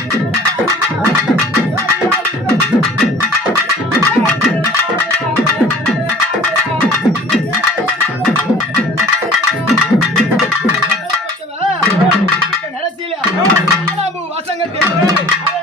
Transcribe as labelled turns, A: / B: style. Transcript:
A: ಯಾಕೋ ಯಾಕೋ ನರಸಿಂಹನ